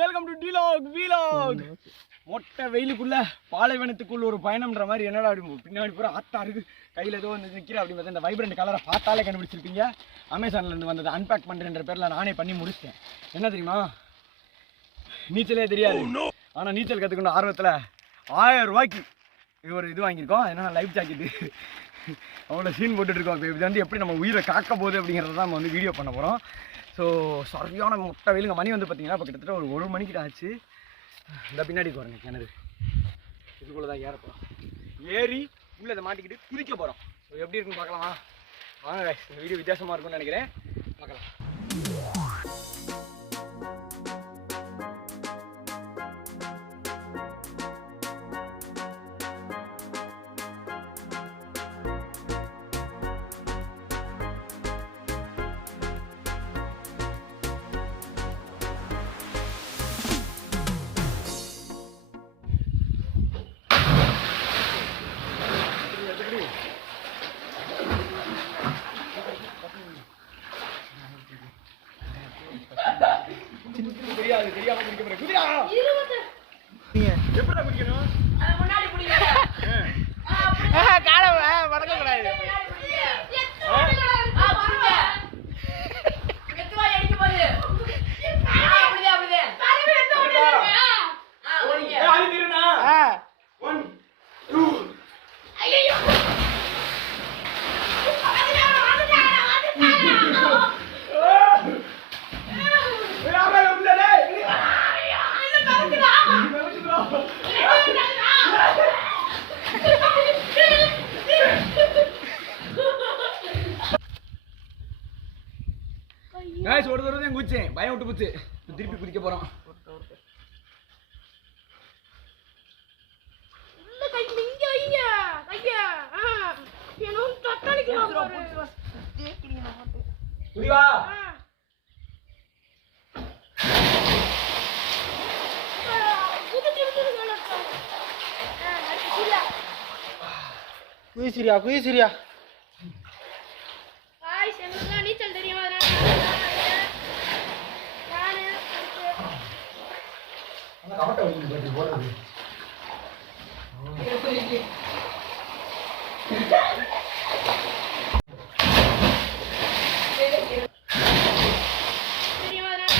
Welcome to டிலாக் vlog மொட்டை வெயிலுக்குள்ள பாலைவனத்துக்குள்ள ஒரு பயணம்ன்ற மாதிரி என்னடா அப்படி பின்னாடி பூரா ஆத்தா இருக்கு கையில் ஏதோ வந்து நிற்கிற அப்படி பார்த்தா இந்த வைப்ரண்ட் கலரை பார்த்தாலே கண்டுபிடிச்சிருப்பீங்க. அமேசான்ல இருந்து வந்தது அன்பேக் பண்ணுறன்ற பேரில் நானே பண்ணி முடிச்சிட்டேன். என்ன தெரியுமா? நீச்சலே தெரியாது. ஆனால் நீச்சல் கற்றுக்கணும் ஆர்வத்தில் ஆயிரம் ரூபாய்க்கு இது ஒரு இது வாங்கியிருக்கோம். ஏன்னா லைஃப் ஜாக்கெட்டு அவ்வளோ சீன் போட்டுட்ருக்கோம். இப்போ இது வந்து எப்படி நம்ம உயிரை காக்க போகுது அப்படிங்கிறத தான் நம்ம வந்து வீடியோ பண்ண போகிறோம் ஸோ சரியான முட்டை வெயிலுங்க. மணி வந்து பார்த்தீங்கன்னா இப்போ கிட்டத்தட்ட ஒரு ஒரு மணிக்கிட்ட ஆச்சு. இந்த பின்னாடி போகிறேங்க கிணறு. இதுக்குள்ளே தான் ஏற போகிறோம் ஏறி உள்ளே இதை மாட்டிக்கிட்டு குதிக்க போகிறோம் ஸோ எப்படி இருக்குன்னு பார்க்கலாமா? வாங்க இந்த வீடியோ வித்தியாசமாக இருக்கும்னு நினைக்கிறேன். பார்க்கலாம். தெரியாது தெரியாம குதிக்க போகிறேன் குதிரா! எப்படா குதிக்கணும் ஏய், காய்ஸ் ஒரு தடவை தான் குதிச்சேன் பயம் விட்டு போச்சு. இப்ப திருப்பி குதிக்க போறோம். குதிவா குயிசிரியா குயிசிரியா நீச்சல் தெரியும் அதனால நானு அந்த கவட்டை வச்சு பட்டி போடுறது தெரியும் அதனால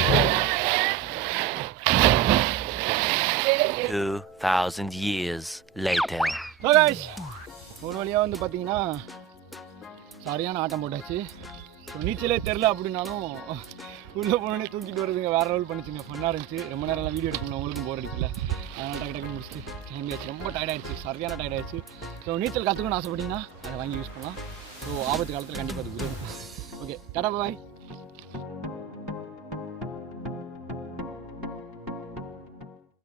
2,000 years later. ஒரு வழியாக வந்து பார்த்தீங்கன்னா சரியான ஆட்டம் போட்டாச்சு நீச்சலே தெரில அப்படின்னாலும் உள்ளே போனோடனே தூக்கிட்டு வருதுங்க வேறு லெவல் பண்ணிச்சுங்க. ஃபன்னாக இருந்துச்சு. ரொம்ப நேரம்லாம் வீடியோ எடுக்கணும் உங்களுக்கும் போர் அடிக்கல அதனால் டக்கு டக்கு முடிச்சுட்டு கிளம்பியாச்சு ரொம்ப tired ஆயிடுச்சு. சரியான tired ஆயிடுச்சு. ஸோ நீச்சல் கற்றுக்கணும்னு ஆசைப்பட்டீங்கன்னா அதை வாங்கி யூஸ் பண்ணலாம். ஸோ ஆபத்து காலத்தில் கண்டிப்பாக அது உதவும். ஓகே டாடா பாய்